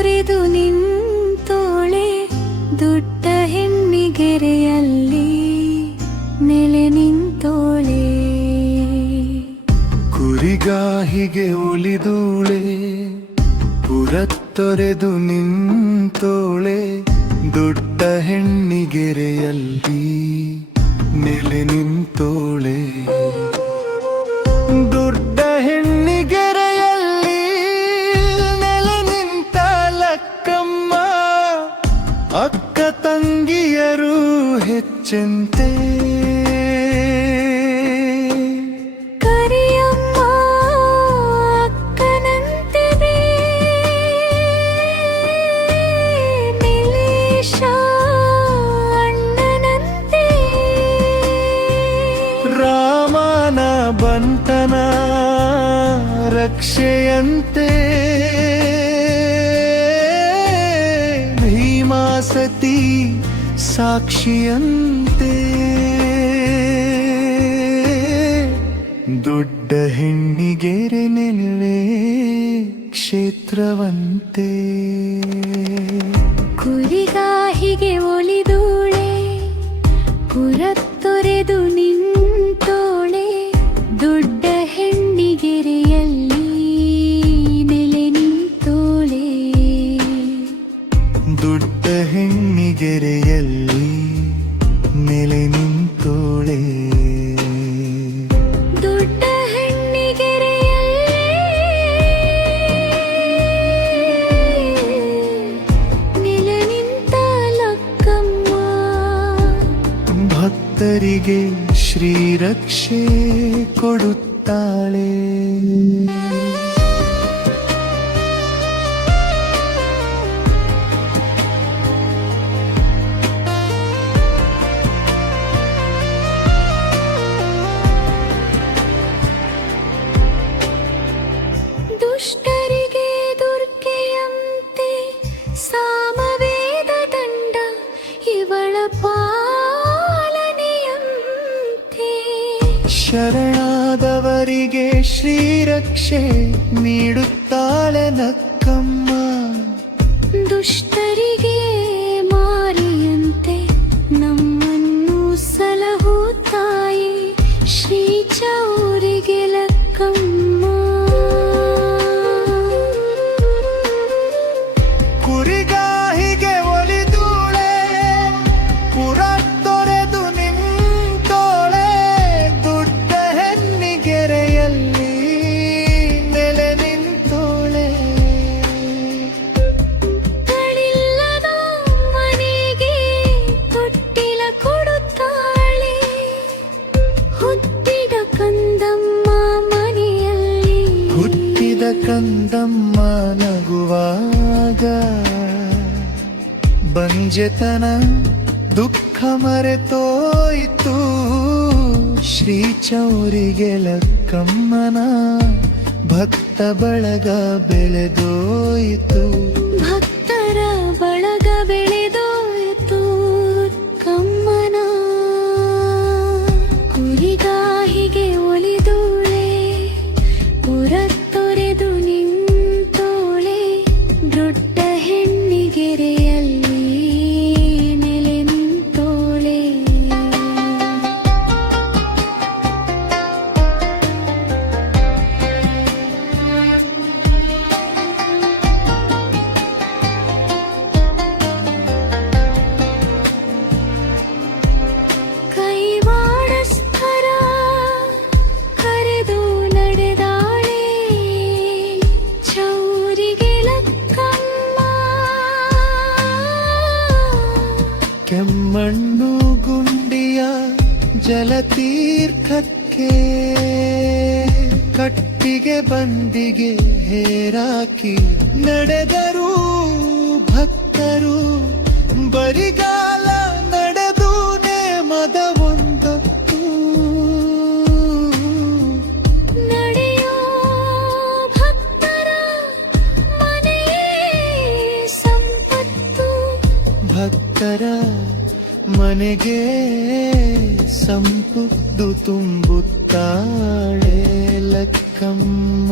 ತೊರೆದು ನಿಂತೋಳೆ ದೊಡ್ಡ ಹೆಣ್ಣಿಗೆರೆಯಲ್ಲಿ ನೆಲೆ ನಿಂತೋಳೆ. ಕುರಿಗಾಹಿಗೆ ಉಳಿದೂಳೆ ಪುರತ್ತೊರೆದು ನಿಂತೋಳೆ ದೊಡ್ಡ ಹೆಣ್ಣಿಗೆರೆಯಲ್ಲಿ ನೆಲೆ ನಿಂತೋಳೆ. ದೊಡ್ಡ ಹೆಣ್ಣಿಗೆರೆಯಲ್ಲಿ ನೆಲೆ ನಿಂತ ಲಕ್ಕಮ್ಮ ಅಕ್ಕ ತಂಗಿಯರು ಹೆಚ್ಚಂತೆ. ಕರಿಯಮ್ಮ ಅಕ್ಕನಂತಿದೆ, ನಿಲೇಶ ಅಣ್ಣನಂತೆ, ರಾಮನ ಬಂಟನ ರಕ್ಷೆಯಂತೆ, ಭೀಮಾಸತಿ ಸಾಕ್ಷಿಯಂತೆ. ದೊಡ್ಡ ಹೆಣ್ಣಿಗೆರೆ ನೆಲೆ ಕ್ಷೇತ್ರವಂತೆ. ಕುರಿಗಾಹಿಗೆ ಒಲಿದೂಳೆ ಪುರತ್ತೊರೆದು ನಿಂತೋಳೆ ದೊಡ್ಡ ಹೆಣ್ಣಿಗೆರೆಯಲ್ಲಿ ನೆಲೆ ನಿಂತೋಳೆ. ದೊಡ್ಡ ಹೆಣ್ಣಿಗೆರೆಯಲ್ಲಿ ನೆಲೆ ನಿಂತೋಳೆ. ದೊಡ್ಡ ಹೆಣ್ಣಿಗೆರೆಯಲ್ಲಿ ನೆಲೆ ನಿಂತ ಲಕ್ಕಮ್ಮ ಭಕ್ತರಿಗೆ ಶ್ರೀರಕ್ಷೆ ಕೊಡುತ್ತಾಳೆ. ದುಷ್ಟರಿಗೆ ದುರ್ಗೆಯಂತೆ ಸಾಮವೇದ ದಂಡ ಇವಳ ಪಾಲನೆಯಂತೆ. ಶರಣಾದವರಿಗೆ ಶ್ರೀರಕ್ಷೆ ನೀಡುತ್ತಾಳೆ ನಕ್ಕಮ್ಮ. ದುಷ್ಟರಿಗೆ ಮಾರಿಯಂತೆ ನಮ್ಮನ್ನು ಸಲಹುತ್ತಾಯಿ ಶ್ರೀ ಚೌರಿಗೆ ಲಕ್ಕಮ್ಮ. ಕುರಿಗಾಹಿಗೆ ಒಲಿದೂಳೆ ಪುರತ್ತೊರೆದು ನಿಂತೋಳೆ ದೊಡ್ಡ ಹೆಣ್ಣಿಗೆರೆಯಲ್ಲಿ ನೆಲೆ ನಿಂತೋಳೆ. ಗಳಿಲ್ಲದ ಮನೆಗೆ ತೊಟ್ಟಿಲ ಕೊಡುತ್ತಾಳೆ ಹುಟ್ಟಿದ ಕಂದಮ್ಮ ಮನೆಯಲ್ಲಿ. ಹುಟ್ಟಿದ ಕಂದಮ್ಮ ನಗುವಾಗ ಬಂಜೆತನ ದುಃಖ ಮರೆತೋಯಿತು. ಶ್ರೀ ಚೌರಿಗೆ ಲಕ್ಕಮ್ಮನ ಭಕ್ತ ಬಳಗ ಬೆಳೆದೋಯಿತು. ಭಕ್ತರ ಬಳಗ ಬೆಳೆದೋಯಿತು ಕಮ್ಮನ. ಕುರಿಗಾಹಿಗೆ ಒಲಿದೂಳೆ ಪುರತ್ತೊರೆದು ನಿಂತೋಳೆ ದೊಡ್ಡ ಹೆಣ್ಣಿಗೆರೆಯಲ್ಲಿ ನೆಲೆ ನಿಂತೋಳೆ. ಕೈವಾಡಸ್ಥರ ಕರೆದು ನಡೆದಾಳೆ ಚೌರಿಗೆ ಲಕ್ಕಮ್ಮ. ಕೆಮ್ಮಣ್ಣು ಗುಂಡಿಯ ಜಲತೀರ್ಥಕ್ಕೆ ಕಟ್ಟಿಗೆ ಬಂಡಿಗೆ ಹೇರಾಕಿ ನಡೆದರು ಭಕ್ತರು. ಬರಿಗಾಲ ನಡೆದು ನೇಮದ ಒಂದೊತ್ತು ನಡೆಯೋ ಭಕ್ತರ ಮನೆಯೇ ಸಂಪತ್ತು. ಭಕ್ತರ ಮನೆಗೆ ಸಂಪತ್ತು ತುಂಬುತ್ತಾಳೆ ಲಕ್ಕಮ್ಮ.